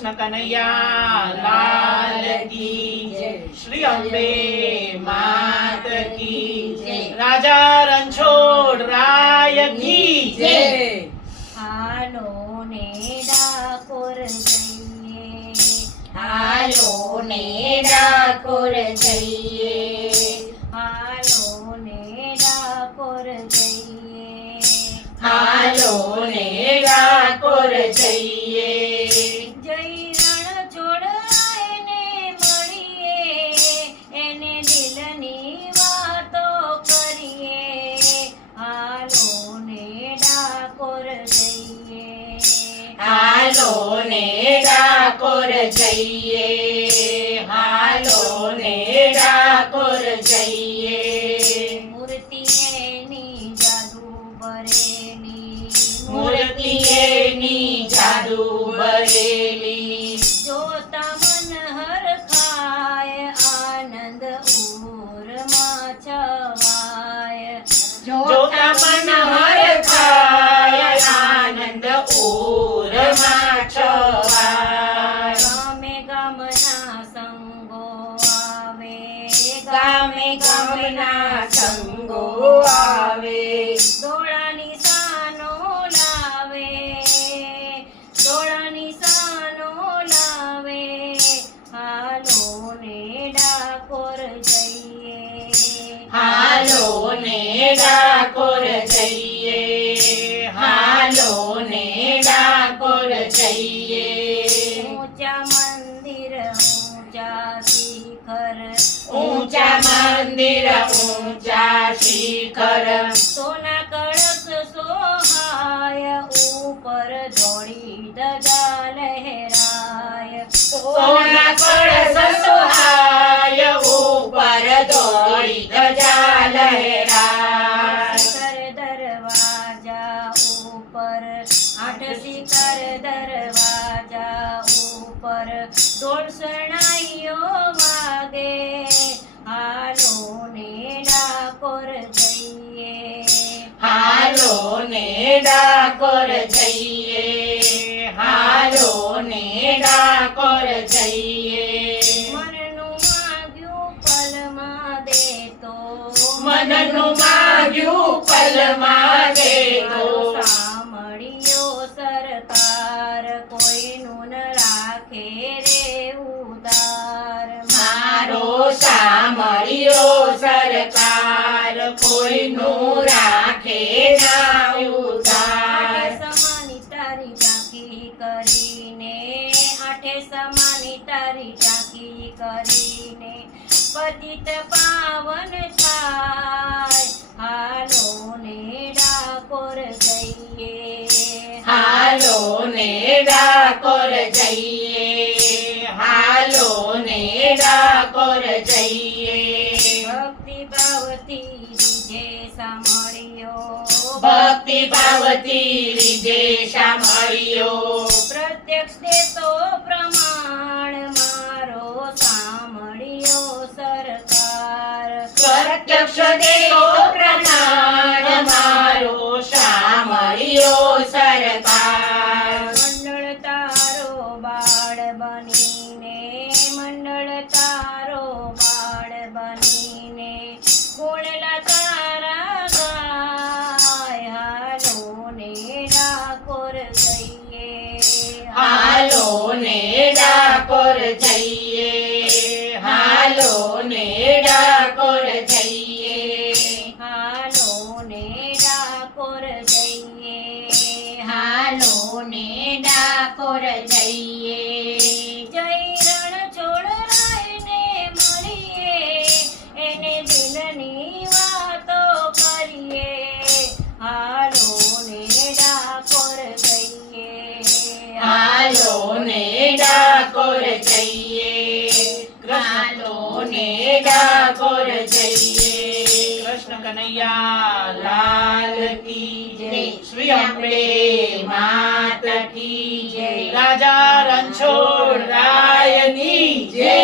કૃષ્ણ કનૈયા લાલ કી જય, શ્રી અંબે માત કી જય, રાજા રણછોડ રાય કી જય. હાલો ને ડાકોર જઈએ, હાલો ને ડાકોર જઈએ, હાલો ને ડાકોર જઈએ, હાલો ને ડાકોર જઈએ. જય રણછોડ રાયને મળીએ, એને દિલની વાતો કરીએ. હાલો ને ડાકોર જઈએ, હાલો ને ડાકોર જઈએ, હાલો ને ડાકોર જઈએ. મૂર્તિ એની જાદુ ભરેલી, મૂર્તિ એની જાદુ ભરેલી, જોતા મન હરખાય, આનંદ ઉરમાં છવાય. જોતા મન હરખાય, આનંદ ઉરમાં છવાય. ગામે ગામના સંગો આવે, ગામે ગામના સંગો આવે, દોડાની સાનો લાવે, દોડાની સાનો લાવે. હાલો ને ડાકોર જઈએ, હાલો ને ડાકોર જઈએ, હાલો ને ડાકોર જઈએ. ઊંચા મંદિર ઊંચા શિખર, ઊંચા મંદિર ઊંચા શિખર, સોના કળશ સોહાય, ઉપર ધોળી ધજા લહેરાય. સોના કળશ સોહાય, ઉપર ધોળી ધજા લહેરાય. શિખર દરવાજા ઉપર, આઠ શિખર દરવાજા ઉપર, ઢોલ શરણાઈઓ વાગે. હાલો ને ડાકોર જઈએ, હાલો ને ડાકોર જઈએ, હાલો ને ડાકોર જઈએ. મનનું માગ્યું પલમાં દેતો, મનનું માગ્યું પલમાં દેતો, સાંભળ્યો સરકાર, કોઈનું ન રાખે રે ઉદાર. મારો સાંભળ્યો સરકાર, કોઈનું રાખે ના ઉધાર. આઠે સમાની તારી ઝાંખી કરીને, આઠે સમાની તારી ઝાંખી કરીને, પતિત પાવન થાય. હાલો ને ડાકોર જઈએ, હાલો ને ડાકોર જઈએ, હાલો ને ડાકોર જઈએ. ભક્તિ ભાવથી રીજે સાંભળ્યો, ભક્તિ ભાવથી રીજે સાંભળ્યો, પ્રત્યક્ષ દેતો પ્રમાણ, મારો સાંભળ્યો સરકાર. પ્રત્યક્ષ દેવો પ્રમાણ, મારો સાંભળ્યો સરકાર. મંડળ તારો બાળ બનીને, મંડળ તારો બાળ બનીને, ગુણલા તારા ગાય. હાલો ને ડાકોર જઈએ, હાલો ને ડાકોર જઈએ, હાલો ને ડાકોર જઈએ, હાલો ને ડાકોર જઈએ, હાલો ને ડાકોર જઈએ. જય રણછોડ રાયને મળીએ, એને દિલની વાતો કરીએ. હાલો ને ડાકોર જઈએ, હાલો ને ડાકોર જઈએ, હાલો ને ડાકોર જઈએ. કૃષ્ણ કનૈયા લાલ કી જય, શ્રી અંબે માત કી જય, રાજા રણછોડ રાયની જય.